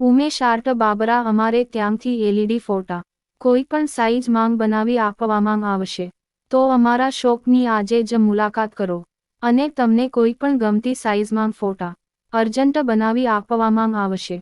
Umesh art Babra અમારે ત્યાંથી LED ફોટા કોઈ પણ સાઇઝ માંગ બનાવી આપવામાં આવશે તો અમારા શોપની આજે જ મુલાકાત કરો અને તમને કોઈ પણ ગમતી સાઇઝમાં ફોટા અર્જન્ટ બનાવી આપવામાં આવશે।